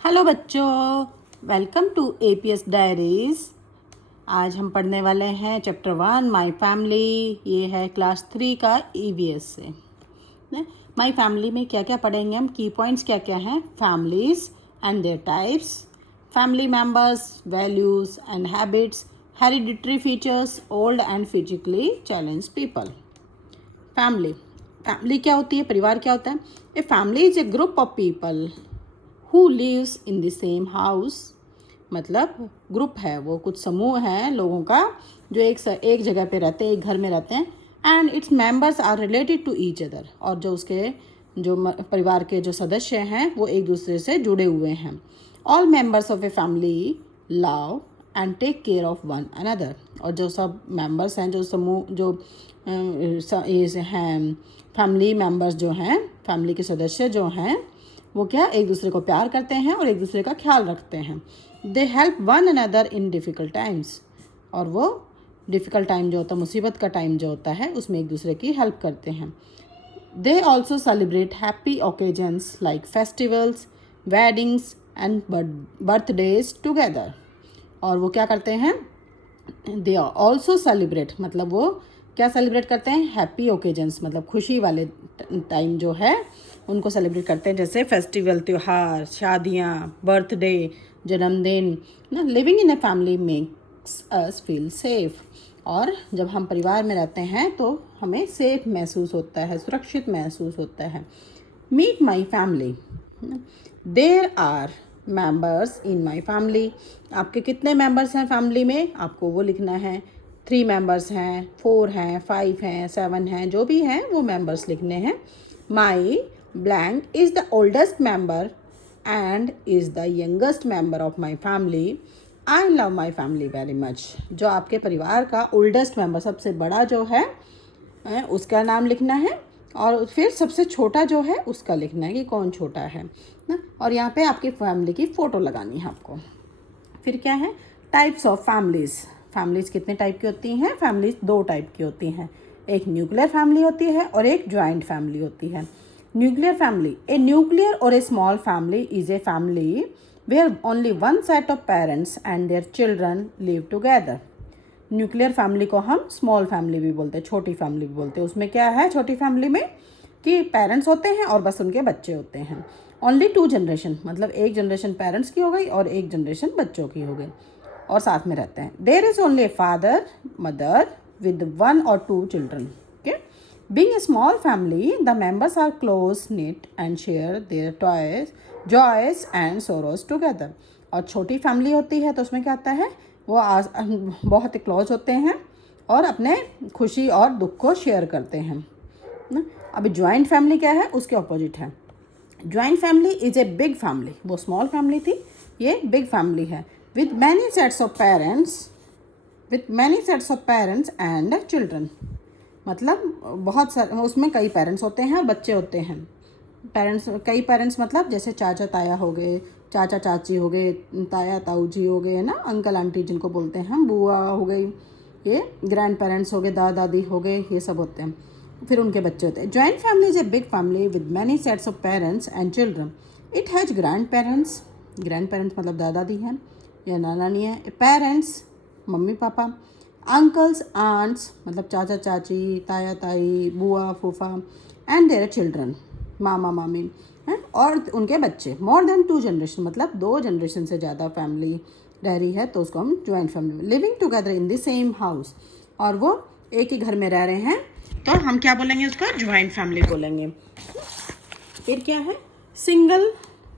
Hello बच्चों, welcome to APS diaries. आज हम पढ़ने वाले हैं चैप्टर 1 माय फैमिली। ये है क्लास 3 का ईवीएस से। माय फैमिली में क्या क्या पढ़ेंगे हम, की पॉइंट्स क्या क्या हैं, families and their types, family members, values and habits, hereditary features, old and physically challenge people. Family क्या होती है, परिवार क्या होता है। A family is a group of people who lives in the same house. मतलब ग्रुप है, वो कुछ समूह है लोगों का जो एक जगह पे रहते हैं, एक घर में रहते हैं। And its members are related to each other, और जो उसके परिवार के जो सदस्य हैं वो एक दूसरे से जुड़े हुए हैं। All members of a family love and take care of one another. और जो सब मेंबर्स हैं, जो समूह जो हैं फैमिली मेंबर्स जो हैं, फैमिली के सदस्य जो हैं, वो क्या एक दूसरे को प्यार करते हैं और एक दूसरे का ख्याल रखते हैं। They help one another in difficult times. और वो डिफ़िकल्ट टाइम जो होता है, मुसीबत का टाइम जो होता है, उसमें एक दूसरे की हेल्प करते हैं। They also celebrate happy occasions like festivals, weddings and birthdays together. और वो क्या करते हैं, दे ऑल्सो सेलिब्रेट, मतलब वो क्या सेलिब्रेट करते हैं, हैप्पी ओकेजन्स, मतलब खुशी वाले टाइम जो है उनको सेलिब्रेट करते हैं, जैसे फेस्टिवल, त्यौहार, शादियाँ, बर्थडे, जन्मदिन ना। Living in a family makes us feel safe. और जब हम परिवार में रहते हैं तो हमें सेफ महसूस होता है, सुरक्षित महसूस होता है। Meet my family, there are members in my family. आपके कितने मेंबर्स हैं फैमिली में, आपको वो लिखना है। 3 मेंबर्स हैं, 4 हैं, 5 हैं, 7 हैं, जो भी हैं वो मेंबर्स लिखने हैं। My blank is the oldest member and is the youngest member of my family. I love my family very much. जो आपके परिवार का ओल्डेस्ट मेंबर, सबसे बड़ा जो है उसका नाम लिखना है, और फिर सबसे छोटा जो है उसका लिखना है कि कौन छोटा है ना। और यहाँ पे आपकी फैमिली की फ़ोटो लगानी है आपको। फिर क्या है, टाइप्स ऑफ फैमिलीज़। फैमिलीज़ कितने टाइप की होती हैं, फैमिलीज़ 2 टाइप की होती हैं। एक न्यूक्लियर फैमिली होती है और एक जॉइंट फैमिली होती है। न्यूक्लियर फैमिली, ए न्यूक्लियर और a small family is a family where only one set of parents and their children live together. Nuclear family को हम स्मॉल फैमिली भी बोलते हैं, छोटी फैमिली भी बोलते हैं। उसमें क्या है छोटी फैमिली में कि पेरेंट्स होते हैं और बस उनके बच्चे होते हैं। ओनली 2 जनरेशन, मतलब एक जनरेशन पेरेंट्स की हो गई और एक जनरेशन बच्चों की हो गई, और साथ में रहते हैं। There is only a father mother with 1 or 2 children. Okay, being a small family the members are close knit and share their joys and sorrows together. और छोटी फैमिली होती है तो उसमें क्या आता है, वो बहुत क्लोज होते हैं और अपने खुशी और दुख को शेयर करते हैं ना। अभी ज्वाइंट फैमिली क्या है, उसके ऑपोजिट है। Joint family is a big family. वो स्मॉल फैमिली थी, ये बिग फैमिली है। With many sets of parents and children. मतलब बहुत सारे, उसमें कई पेरेंट्स होते हैं और बच्चे होते हैं। कई पेरेंट्स मतलब जैसे चाचा ताया हो गए, चाचा चाची हो गए, ताया ताऊ जी हो गए, है ना, अंकल आंटी जिनको बोलते हैं हम, बुआ हो गई, ये ग्रैंड पेरेंट्स हो गए, दादा दादी हो गए, ये सब होते हैं। फिर उनके बच्चे होते हैं। Joint family is a big family with many sets of parents and children. It has grandparents मतलब दादा दादी हैं या नाना नानी है। Parents mummy papa, uncles aunts मतलब चाचा चाची, ताया ताई, बुआ फूफा, एंड देयर चिल्ड्रन मामा मामी हैं, और उनके बच्चे। मोर देन 2 जनरेशन, मतलब 2 जनरेशन से ज़्यादा फैमिली रह रही है तो उसको हम joint family. Living together in the same house, और वो एक ही घर में रह रहे हैं तो हम क्या बोलेंगे, उसको ज्वाइंट फैमिली बोलेंगे। फिर क्या है, single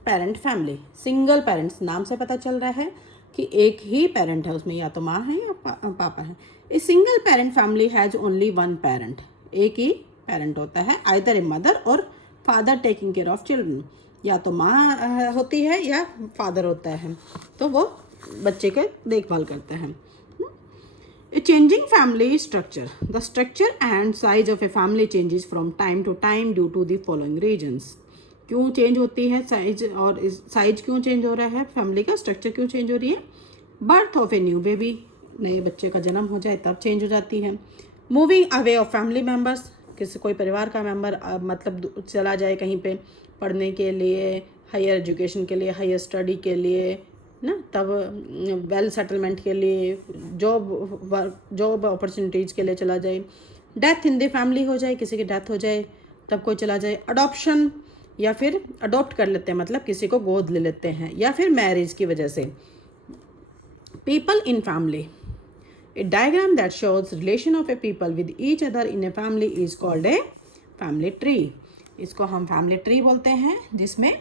parent family. Single parents, नाम से पता चल रहा है कि एक ही पेरेंट है उसमें, या तो माँ है या पापा है। ए single parent family has only 1 parent. एक ही पेरेंट होता है, आइदर ए मदर और father taking care of children. या तो माँ होती है या फादर होता है, तो वो बच्चे के देखभाल करते हैं। A changing family structure. The structure and size of a family changes from time to time due to the following reasons. क्यों चेंज होती है साइज, और साइज क्यों चेंज हो रहा है फैमिली का, स्ट्रक्चर क्यों चेंज हो रही है। Birth of a new baby, नए बच्चे का जन्म हो जाए तब चेंज हो जाती है। Moving away of family members, किसी कोई परिवार का मेम्बर मतलब चला जाए कहीं पे पढ़ने के लिए, हायर एजुकेशन के लिए, हायर स्टडी के लिए ना, तब वेल सेटलमेंट के लिए, जॉब अपॉर्चुनिटीज़ के लिए चला जाए, डेथ इन द फैमिली हो जाए, किसी की डेथ हो जाए तब कोई चला जाए, अडॉप्शन या फिर अडॉप्ट कर लेते हैं मतलब किसी को गोद ले लेते हैं, या फिर मैरिज की वजह से। People in family, A diagram that shows relation of A people with each other in A family is called a family tree. इसको हम फैमिली ट्री बोलते हैं, जिसमें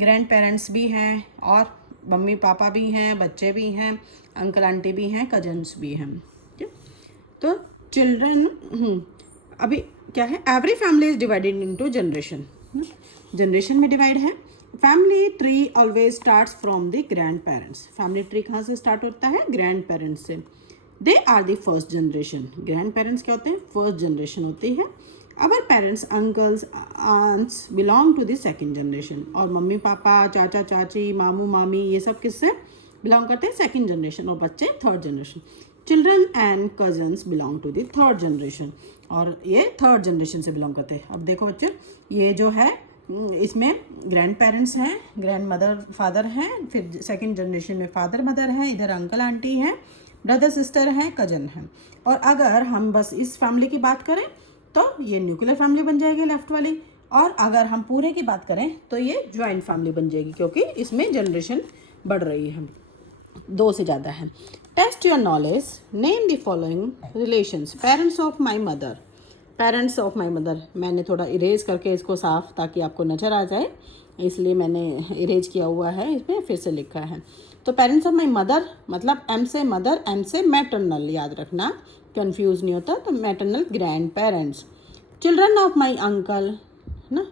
ग्रैंड पेरेंट्स भी हैं और मम्मी पापा भी हैं, बच्चे भी हैं, अंकल आंटी भी हैं, कजन्स भी हैं। ठीक, तो चिल्ड्रन अभी क्या है, every family is divided into generation, generation में डिवाइड है। Family tree always starts from the grandparents. Family tree कहाँ से स्टार्ट होता है, ग्रैंड पेरेंट्स से। They are the first generation. Grandparents क्या होते हैं, फर्स्ट जनरेशन होती है। Our parents, uncles, aunts belong to the second generation. और मम्मी पापा, चाचा चाची, मामू मामी, ये सब किससे बिलोंग करते हैं, सेकेंड जनरेशन, और बच्चे third generation. Children and cousins belong to the third generation, और ये थर्ड जनरेशन से बिलोंग करते हैं। अब देखो बच्चे, ये जो है इसमें ग्रैंड पेरेंट्स हैं, ग्रैंड मदर फादर हैं, फिर सेकंड जनरेशन में फादर मदर हैं, इधर अंकल आंटी हैं, ब्रदर सिस्टर हैं, कजन हैं। और अगर हम बस इस फैमिली की बात करें तो ये न्यूक्लियर फैमिली बन जाएगी लेफ्ट वाली, और अगर हम पूरे की बात करें तो ये ज्वाइंट फैमिली बन जाएगी, क्योंकि इसमें जनरेशन बढ़ रही है, 2 से ज़्यादा है। Test your knowledge, name the following relations. Parents of my mother, parents of my mother, मैंने थोड़ा इरेज करके इसको साफ ताकि आपको नज़र आ जाए, इसलिए मैंने इरेज किया हुआ है, इसमें फिर से लिखा है। तो पेरेंट्स ऑफ माई मदर मतलब एम से मदर, एम से मैटरनल, याद रखना, कंफ्यूज नहीं होता, तो maternal grand parents. Children of my uncle ना,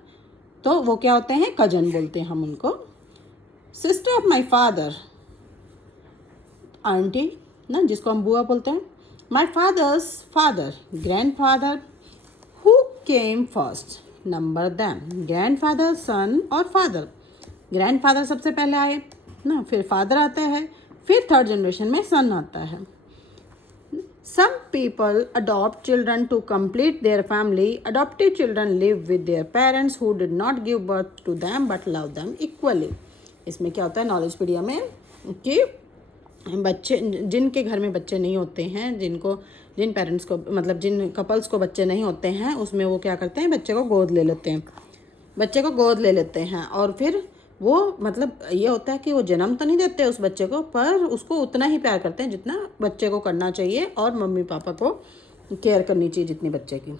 तो वो क्या होते हैं, कजन बोलते हैं हम उनको। Sister of my father, aunty ना, जिसको हम बुआ बोलते हैं। My father's father, grandfather. Who came first, number them, grandfather, son और फादर। ग्रैंड फादर सबसे पहले आए ना, फिर फादर आता है, फिर थर्ड जनरेशन में सन आता है। Some people adopt children to complete their family. Adopted children live with their parents who did not give birth to them but love them equally. इसमें क्या होता है नॉलेजपीडिया में कि बच्चे, जिनके घर में बच्चे नहीं होते हैं, जिन पेरेंट्स को मतलब जिन कपल्स को बच्चे नहीं होते हैं, उसमें वो क्या करते हैं, बच्चे को गोद ले लेते हैं, बच्चे को गोद ले लेते हैं। और फिर वो मतलब ये होता है कि वो जन्म तो नहीं देते उस बच्चे को, पर उसको उतना ही प्यार करते हैं जितना बच्चे को करना चाहिए, और मम्मी पापा को केयर करनी चाहिए जितनी बच्चे की।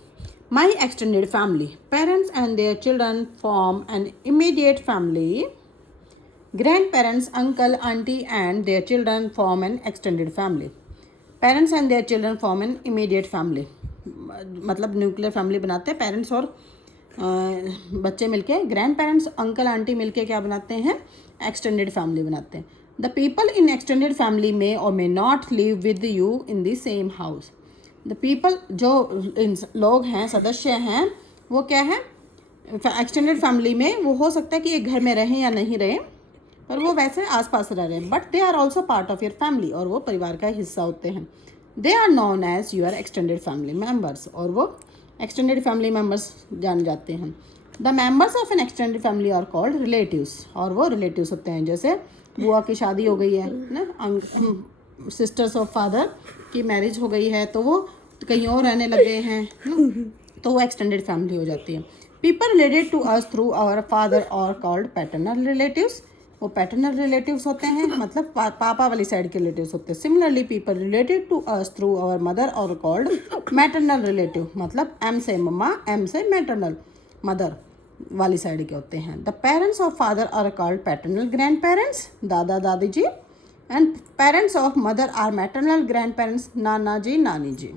My extended family, parents and their children form an immediate family. Grand parents, uncle aunty and their children form an extended family. Parents and their children form an immediate family, मतलब nuclear family बनाते हैं। Parents और बच्चे मिलके, grand parents, uncle aunty मिलके क्या बनाते हैं, एक्सटेंडेड फैमिली बनाते हैं। The people in extended family में और may not live with you in the same house. The people, जो लोग हैं, सदस्य हैं, वो क्या है, एक्सटेंडेड फैमिली में वो हो सकता है कि एक घर में रहें या नहीं रहें, पर वो वैसे आसपास रह रहे हैं, but they are also part of your family, और वो परिवार का हिस्सा होते हैं। They are known as your extended family members, और वो एक्सटेंडेड फैमिली मेम्बर्स जान जाते हैं। The members of an extended family are called relatives, और वो रिलेटिव्स होते हैं। जैसे बुआ की शादी हो गई है ना, सिस्टर्स ऑफ फादर की मैरिज हो गई है, तो वो कहीं और रहने लग गए हैं ना, तो वो एक्सटेंडेड फैमिली हो जाती है। People related to us through our father are called paternal relatives, वो पैटर्नल रिलेटिव्स होते हैं, मतलब पापा वाली साइड के रिलेटिव्स होते हैं। Similarly people related to us through our mother और कॉल्ड मैटरनल रिलेटिव, मतलब एम से मम्मा, एम से मैटरनल, मदर वाली साइड के होते हैं। The parents of father are called paternal grandparents, दादा दादी जी, and parents of mother are maternal grandparents, नाना जी नानी जी।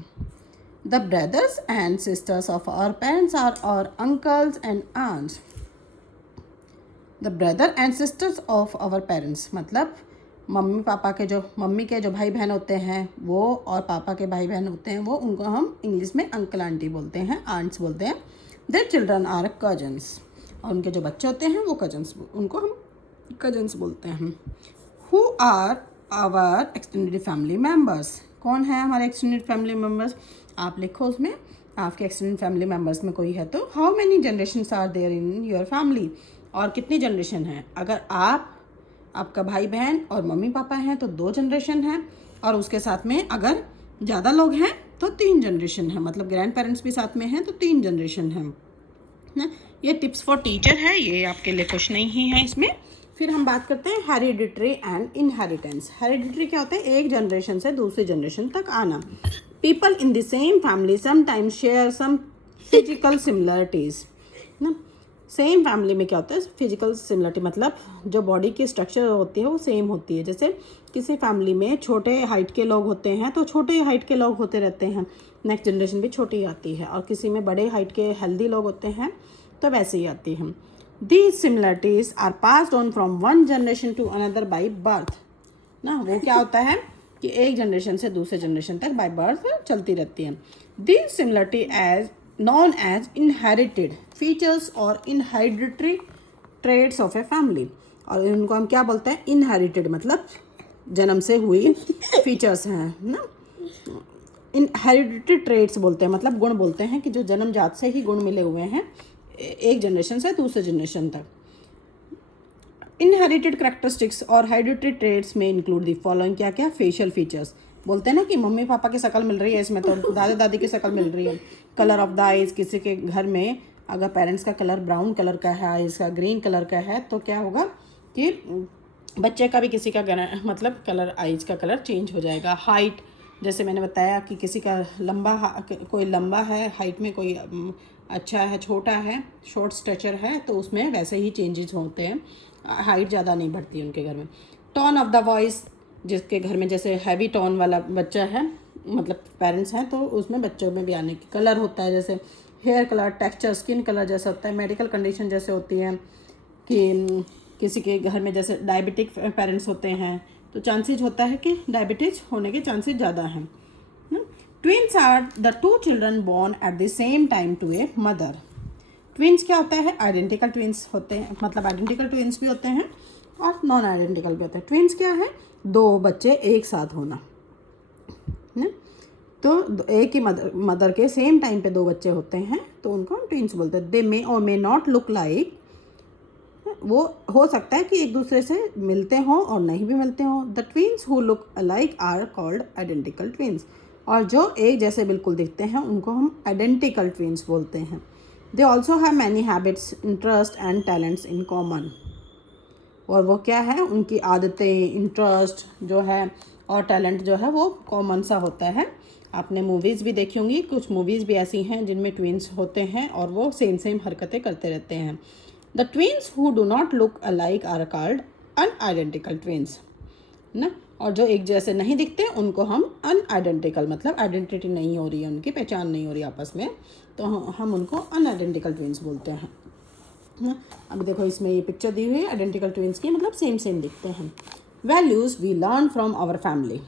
The brothers and sisters of our parents are our uncles and aunts. The brother and sisters of our parents, मतलब mummy के जो भाई बहन होते हैं वो, और पापा के भाई बहन होते हैं वो, उनको हम इंग्लिश में अंकल आंटी बोलते हैं, आंट्स बोलते हैं। देयर चिल्ड्रन आर कजन्स, और उनके जो बच्चे होते हैं वो कजन्स, उनको हम कजन्स बोलते हैं। Who are our extended family members, कौन है हमारे एक्सटेंडेड फैमिली मेम्बर्स, आप लिखो उसमें, आपके एक्सटेंडेड फैमिली मेम्बर्स में कोई है तो। How many generations are there in your family, और कितनी जनरेशन है? अगर आप, आपका भाई बहन और मम्मी पापा हैं तो 2 जनरेशन है, और उसके साथ में अगर ज़्यादा लोग हैं तो 3 जनरेशन है, मतलब ग्रैंड पेरेंट्स भी साथ में हैं तो 3 जनरेशन है ना। ये टिप्स फॉर टीचर है, ये आपके लिए कुछ नहीं है इसमें। फिर हम बात करते हैं हेरिडिटरी एंड इनहेरिटेंस। हेरिडिटरी क्या होता है? एक जनरेशन से दूसरी जनरेशन तक आना। People in the same family sometimes share some physical similarities ना। सेम फैमिली में क्या होता है? फिजिकल सिमिलरिटी मतलब जो बॉडी की स्ट्रक्चर होती है वो सेम होती है। जैसे किसी फैमिली में छोटे हाइट के लोग होते हैं तो छोटे हाइट के लोग होते रहते हैं, नेक्स्ट जनरेशन भी छोटी आती है, और किसी में बड़े हाइट के हेल्दी लोग होते हैं तो वैसे ही आती है। These similarities are passed on from one generation to another by birth ना। वो क्या होता है कि एक जनरेशन से दूसरे जनरेशन तक बाय बर्थ चलती रहती है। These similarity as known as inherited features और hereditary traits of a family. और इनको हम क्या बोलते हैं? इनहेरिटेड मतलब जन्म से हुई फीचर्स हैं ना। इनहेरिडिटरी ट्रेड्स बोलते हैं, मतलब गुण बोलते हैं कि जो जन्मजात से ही गुण मिले हुए हैं एक जनरेशन से दूसरे जनरेशन तक। इनहेरिटेड करेक्टरिस्टिक्स और हेरिडिटरी ट्रेड्स में इंक्लूड दी फॉलोइंग। क्या क्या? फेशियल फीचर्स बोलते हैं ना कि मम्मी पापा की शक्ल मिल रही है इसमें, तो दादा दादी की शक्ल मिल रही है। कलर ऑफ द आइज, किसी के घर में अगर पेरेंट्स का कलर ब्राउन कलर का है, आइज का ग्रीन कलर का है, तो क्या होगा कि बच्चे का भी किसी का मतलब कलर, आइज का कलर चेंज हो जाएगा। हाइट, जैसे मैंने बताया कि किसी का कोई लंबा है हाइट में, कोई अच्छा है, छोटा है, शॉर्ट स्ट्रेचर है, तो उसमें वैसे ही चेंजेस होते हैं, हाइट ज़्यादा नहीं बढ़ती उनके घर में। टोन ऑफ द वॉइस, जिसके घर में जैसे हैवी टोन वाला बच्चा है, मतलब पेरेंट्स हैं, तो उसमें बच्चों में भी आने की कलर होता है, जैसे hair colour, texture, skin colour जैसा होता है। मेडिकल कंडीशन जैसे होती है कि किसी के घर में जैसे डायबिटिक पेरेंट्स होते हैं तो चांसेस होता है कि डायबिटीज होने के चांसेस ज़्यादा हैं। Twins are the 2 children born at the same time to a mother. Twins क्या होता है? आइडेंटिकल ट्विंस होते हैं, मतलब आइडेंटिकल ट्विंस भी होते हैं और नॉन आइडेंटिकल भी होते हैं। ट्विंस क्या है? 2 बच्चे एक साथ होना ना। तो एक ही मदर के सेम टाइम पे 2 बच्चे होते हैं तो उनको हम ट्विंस बोलते हैं। दे मे और मे नॉट लुक लाइक, वो हो सकता है कि एक दूसरे से मिलते हों और नहीं भी मिलते हों। The twins who look alike are called identical twins. और जो एक जैसे बिल्कुल दिखते हैं उनको हम आइडेंटिकल ट्विंस बोलते हैं। They also have many habits, interest and talents in common. और वो क्या है? उनकी आदतें, इंटरेस्ट जो है और टैलेंट जो है वो कॉमन सा होता है। आपने मूवीज़ भी देखी होंगी, कुछ मूवीज़ भी ऐसी हैं जिनमें ट्विंस होते हैं और वो सेम हरकतें करते रहते हैं। The twins who do not look alike are called unidentical twins ना। और जो एक जैसे नहीं दिखते उनको हम अनआइडेंटिकल, मतलब आइडेंटिटी नहीं हो रही है, उनकी पहचान नहीं हो रही आपस में, तो हम उनको अनआइडेंटिकल ट्विंस बोलते हैं ना। अभी देखो इसमें ये पिक्चर दी हुई है आइडेंटिकल ट्विंस की, मतलब सेम दिखते हैं। Values we learn from our family.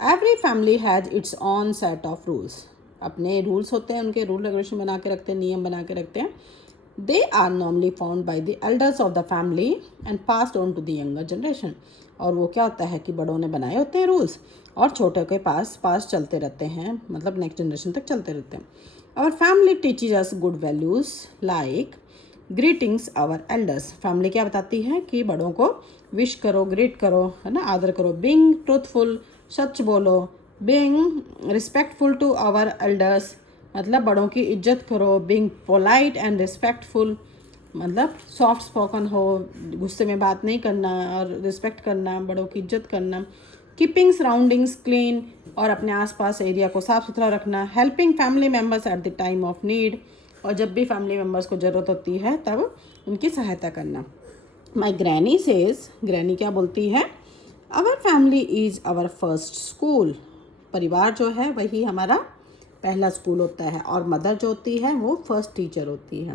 Every family has its own set of rules. अपने रूल्स होते हैं, उनके रूल रेगुलेशन बना के रखते हैं, नियम बना के रखते हैं। They are normally found by the elders of the family and passed on to the younger generation. और वो क्या होता है कि बड़ों ने बनाए होते हैं रूल्स और छोटे के पास चलते रहते हैं, मतलब नेक्स्ट जनरेशन तक चलते रहते हैं। Our family teaches us good values like greetings our elders. Family क्या बताती है कि बड़ों को विश करो, ग्रीट करो, है ना, आदर करो। Being truthful, सच बोलो। Being respectful to our elders, मतलब बड़ों की इज्जत करो। बिंग पोलाइट एंड रिस्पेक्टफुल, मतलब सॉफ्ट स्पोकन हो, गुस्से में बात नहीं करना और रिस्पेक्ट करना, बड़ों की इज्जत करना। कीपिंग सराउंडिंग्स क्लीन, और अपने आसपास एरिया को साफ सुथरा रखना। Helping family members at the time of need, और जब भी फैमिली मेम्बर्स को ज़रूरत होती है तब उनकी सहायता करना। माई ग्रैनी सेज, ग्रैनी क्या बोलती है? Our family is our first school. परिवार जो है वही हमारा पहला स्कूल होता है, और मदर जो होती है वो फर्स्ट टीचर होती है।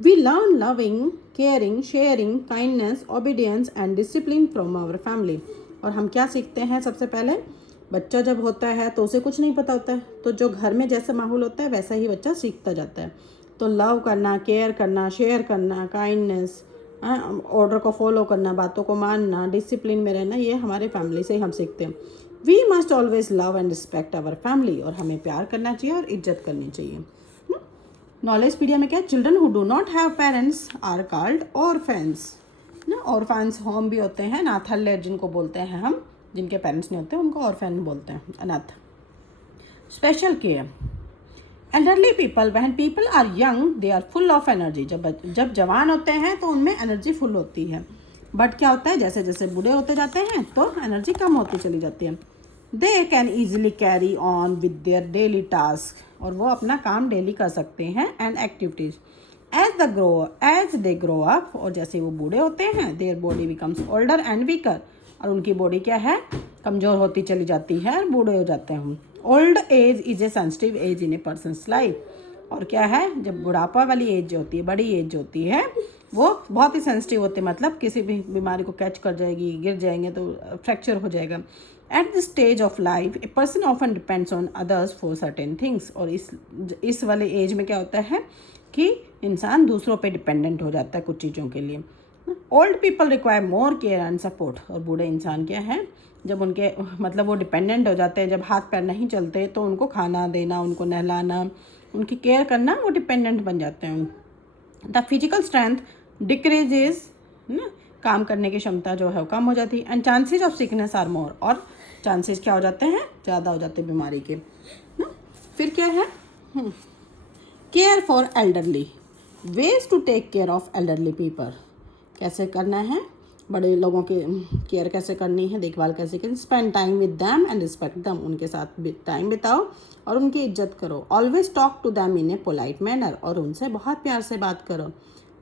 We learn loving, caring, sharing, kindness, obedience and discipline from our family. और हम क्या सीखते हैं? सबसे पहले बच्चा जब होता है तो उसे कुछ नहीं पता होता है, तो जो घर में जैसा माहौल होता है वैसा ही बच्चा सीखता जाता है। तो लव करना, केयर करना, शेयर करना, काइंडनेस, ऑर्डर को फॉलो करना, बातों को मानना, डिसिप्लिन में रहना, ये हमारे फैमिली से ही हम सीखते हैं। We must always love and respect our family, और हमें प्यार करना चाहिए और इज्जत करनी चाहिए। नॉलेजपीडिया में क्या है, children who do not have parents are called orphans ना। ऑर्फेंस होम भी होते हैं, अनाथालय जिनको बोलते हैं हम, जिनके पेरेंट्स नहीं होते उनको ऑर्फेन बोलते हैं, अनाथ। Special care elderly people when people are young they are full of energy. जब जवान होते हैं तो उनमें एनर्जी फुल होती है, बट क्या होता है जैसे जैसे बूढ़े होते जाते हैं तो एनर्जी कम होती चली जाती है। They can easily carry on with their daily task, और वो अपना काम डेली कर सकते हैं, and activities. As they grow up, और जैसे वो बूढ़े होते हैं their body becomes older and weaker, और उनकी बॉडी क्या है, कमज़ोर होती चली जाती है और बूढ़े हो जाते हैं। Old age is a sensitive age in a person's life, और क्या है, जब बुढ़ापा वाली एज जो होती है, बड़ी एज जो होती है, वो बहुत ही सेंसिटिव होती है, मतलब किसी भी बीमारी को कैच कर जाएगी, गिर जाएंगे तो फ्रैक्चर हो जाएगा। At the stage of life a person often depends on others for certain things, और इस वाले एज में क्या होता है कि इंसान दूसरों पे डिपेंडेंट हो जाता है कुछ चीज़ों के लिए। Old people require more care and support, और बूढ़े इंसान क्या है, जब उनके मतलब वो डिपेंडेंट हो जाते हैं, जब हाथ पैर नहीं चलते तो उनको खाना देना, उनको नहलाना, उनकी केयर करना, वो डिपेंडेंट बन जाते हैं। द फिजिकल स्ट्रेंथ डिक्रीजेज ना, काम करने की क्षमता जो है वो कम हो जाती है। And chances of sickness are more, और चांसेस क्या हो जाते हैं, ज़्यादा हो जाते हैं बीमारी के ना। फिर क्या है, care for elderly ways to take care of elderly people, कैसे करना है, बड़े लोगों की केयर कैसे करनी है, देखभाल कैसे करनी। Spend time with them and respect them, उनके साथ टाइम बिताओ और उनकी इज्जत करो। Always talk to them in a polite manner, और उनसे बहुत प्यार से बात करो।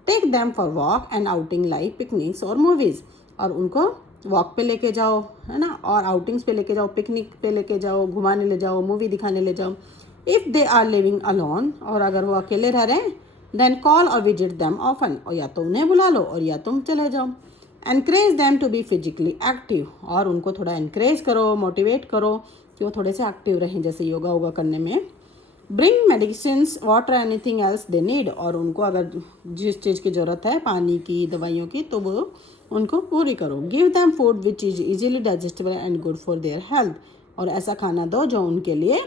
Take them for walk and outing like picnics और मूवीज़, और उनको वॉक पे लेके जाओ, है ना, और आउटिंग्स पे लेके जाओ, पिकनिक पे लेके जाओ, घुमाने ले जाओ, मूवी दिखाने ले जाओ। If they are living alone, और अगर वो अकेले रह रहे हैं, देन कॉल और विजिट दैम ऑफन, और या तो उन्हें बुला लो और या तुम चले जाओ। Encourage them to be physically active, और उनको थोड़ा एनकरेज करो, मोटिवेट करो कि वो थोड़े से एक्टिव रहें, जैसे योगा वोगा करने में। Bring medicines water anything else they need, और उनको अगर जिस चीज़ की ज़रूरत है, पानी की, दवाइयों की, तो वो उनको पूरी करो। Give them food which is easily digestible and good for their health, और ऐसा खाना दो जो उनके लिए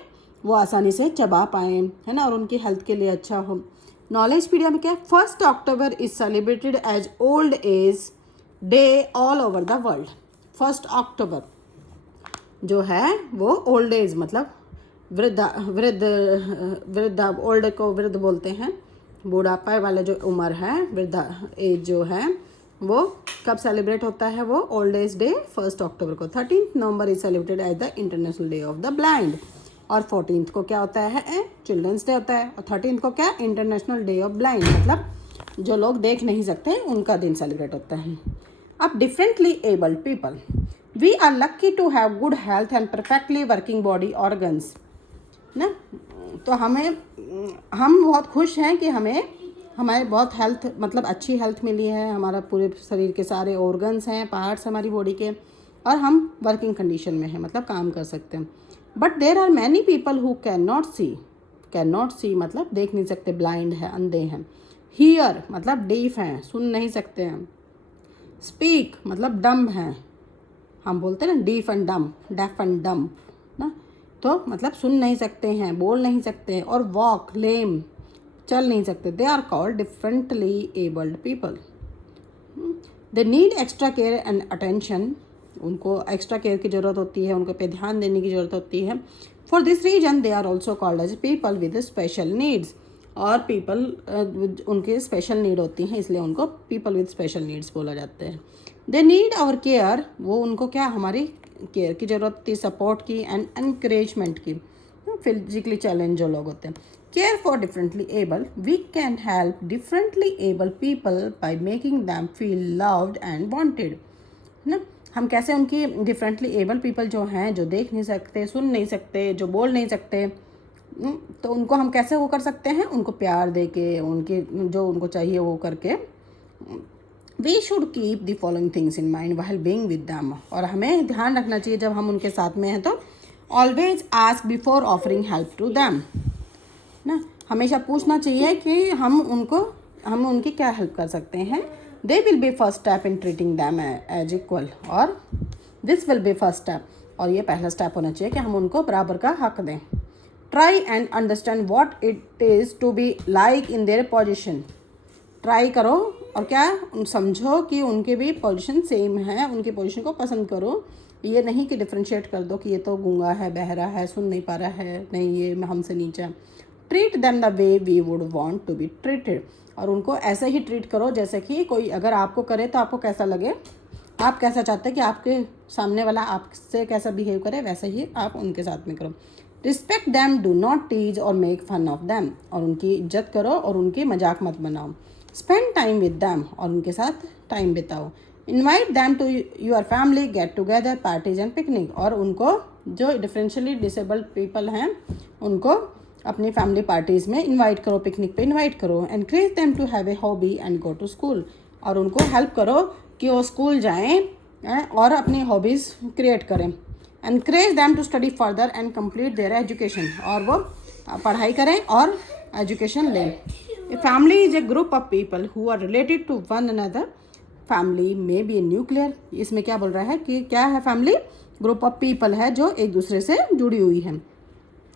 वो आसानी से चबा पाएँ, है ना, और उनकी हेल्थ के लिए अच्छा हो। नॉलेजपीडिया में क्या है, 1 October is celebrated as old age day all over the world. 1 अक्टूबर जो है वो ओल्ड एज मतलब वृद्धा ओल्ड को वृद्ध बोलते हैं, बुढ़ापा वाले जो उम्र है, वृद्धा एज जो है, वो कब सेलिब्रेट होता है, वो ओल्ड एज डे 1 अक्टूबर को। 13 November is celebrated as the international day of the blind, और 14 को क्या होता है, चिल्ड्रंस डे होता है, और 13 को क्या, इंटरनेशनल डे ऑफ ब्लाइंड, मतलब जो लोग देख नहीं सकते उनका दिन सेलिब्रेट होता है। अब differently abled people, we are lucky to have good health and perfectly working body organs ना, तो हम बहुत खुश हैं कि हमारे बहुत हेल्थ मतलब अच्छी हेल्थ मिली है, हमारा पूरे शरीर के सारे ऑर्गन्स हैं, पार्ट्स हमारी बॉडी के, और हम वर्किंग कंडीशन में हैं, मतलब काम कर सकते हैं। But there are many people who can not see मतलब देख नहीं सकते, ब्लाइंड है, अंधे हैं। हियर मतलब डीफ हैं, सुन नहीं सकते हैं। स्पीक मतलब डम्ब हैं, हम बोलते हैं ना deaf and dumb, deaf and dumb ना, तो मतलब सुन नहीं सकते हैं, बोल नहीं सकते हैं। और वॉक लेम, चल नहीं सकते। They are called differently abled people. They need extra care and attention, उनको एक्स्ट्रा केयर की ज़रूरत होती है, उनके पे ध्यान देने की ज़रूरत होती है। For this reason they are also called as people with special needs, और पीपल उनके स्पेशल नीड होती हैं, इसलिए उनको पीपल विद स्पेशल नीड्स बोला जाता है। दे नीड आवर केयर, वो उनको क्या, हमारी केयर की ज़रूरत थी, सपोर्ट की एंड एनकरेजमेंट की। फिजिकली चैलेंज जो लोग होते हैं। Care for differently able, we can help differently able people by making them feel loved and wanted, है ना। हम कैसे उनकी डिफरेंटली एबल पीपल जो हैं, जो देख नहीं सकते, सुन नहीं सकते, जो बोल नहीं सकते, तो उनको हम कैसे वो कर सकते हैं, उनको प्यार दे के, उनके जो उनको चाहिए वो करके। We should keep the following things in mind while being with them, और हमें ध्यान रखना चाहिए जब हम उनके साथ में हैं तो always ask before offering help to them ना, हमेशा पूछना चाहिए कि हम उनकी क्या हेल्प कर सकते हैं। They will be first step in treating them as equal, और this will be first step, और ये पहला स्टेप होना चाहिए कि हम उनको बराबर का हक दें। Try and understand what it is to be like in their position. Try करो और क्या समझो कि उनके भी पोजीशन सेम है, उनकी पोजीशन को पसंद करो। ये नहीं कि डिफ्रेंशिएट कर दो कि ये तो गूंगा है, बहरा है, सुन नहीं पा रहा है, नहीं ये हमसे नीचा। Treat them the way we would want to be treated. और उनको ऐसे ही ट्रीट करो जैसे कि कोई अगर आपको करे तो आपको कैसा लगे, आप कैसा चाहते हैं कि आपके सामने वाला आपसे कैसा बिहेव करे, वैसे ही आप उनके साथ में करो। Respect them, do not tease और मेक फन ऑफ दैम। और उनकी इज्जत करो और उनकी मजाक मत बनाओ। स्पेंड टाइम विद दैम, और उनके साथ टाइम बिताओ। Invite them to your family get together parties and picnic. और उनको जो डिफरेंशियली डिसेबल्ड पीपल हैं उनको अपनी फैमिली पार्टीज़ में इनवाइट करो, पिकनिक पे इनवाइट करो। Encourage them to have a hobby and go to school. और उनको हेल्प करो कि वो स्कूल जाएं और अपनी हॉबीज़ क्रिएट करें। Encourage them to study further and complete their education. और वो पढ़ाई करें और एजुकेशन लें। A family is a group of people who are related to one another. Family में बी ए न्यूक्लियर। इसमें क्या बोल रहा है कि क्या है, फैमिली ग्रुप ऑफ पीपल है जो एक दूसरे से जुड़ी हुई है।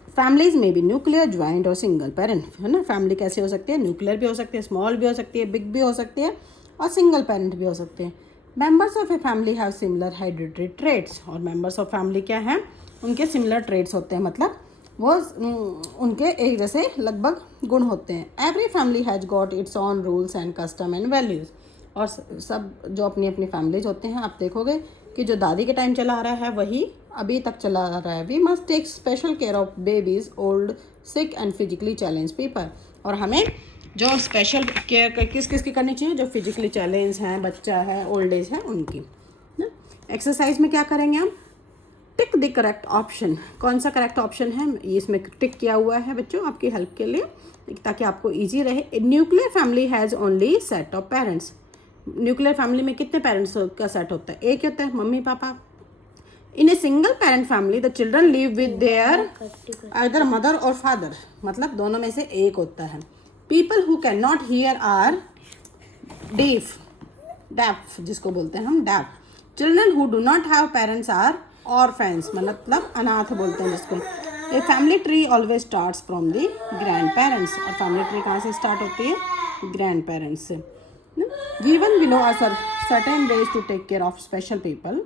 फैमिलीज में भी न्यूक्लियर, ज्वाइंट और सिंगल पेरेंट, है ना। फैमिली कैसे हो सकती है, न्यूक्लियर भी हो सकती है, स्मॉल भी हो सकती है, बिग भी हो सकती है और सिंगल पेरेंट भी हो सकते हैं। Members of a family have similar hereditary traits. और मेंबर्स ऑफ फैमिली क्या हैं, उनके सिमिलर ट्रेट्स होते हैं, मतलब वो उनके एक जैसे लगभग गुण होते हैं। Every family has got its on rules and custom and values. और सब जो अपनी अपनी फैमिलीज होते हैं, आप देखोगे कि जो दादी के टाइम चला आ रहा है वही अभी तक चला आ रहा है। We must take special care of babies, old, sick and physically challenge people. और हमें जो स्पेशल केयर किस किस की करनी चाहिए, जो फिजिकली चैलेंज हैं, बच्चा है, ओल्ड एज है, उनकी। एक्सरसाइज में क्या करेंगे हम, टिक द करेक्ट ऑप्शन। कौन सा करेक्ट ऑप्शन है, इसमें टिक किया हुआ है बच्चों आपकी हेल्प के लिए, ताकि आपको ईजी रहे। Nuclear family has only set of parents. Nuclear family में कितने पेरेंट्स का सेट होता है, एक ही होता है, मम्मी पापा। In a single parent family the children live with their either mother और फादर, मतलब दोनों में से एक होता है। People who can not hear are deaf, deaf जिसको बोलते हैं हम, deaf. Children who do not have parents are orphans, मतलब अनाथ बोलते हैं जिसको। A family tree always starts from the grandparents. और फैमिली ट्री कहाँ से स्टार्ट होती है, ग्रैंड पेरेंट्स से। Given below are certain ways to take care of special people.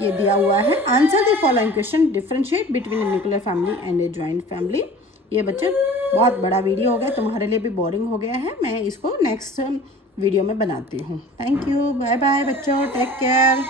ये दिया हुआ है। Answer the following question, differentiate between a nuclear family and a joint family. ये बच्चे बहुत बड़ा वीडियो हो गया, तुम्हारे लिए भी बोरिंग हो गया है, मैं इसको नेक्स्ट वीडियो में बनाती हूँ। थैंक यू, बाय बाय बच्चों, टेक केयर।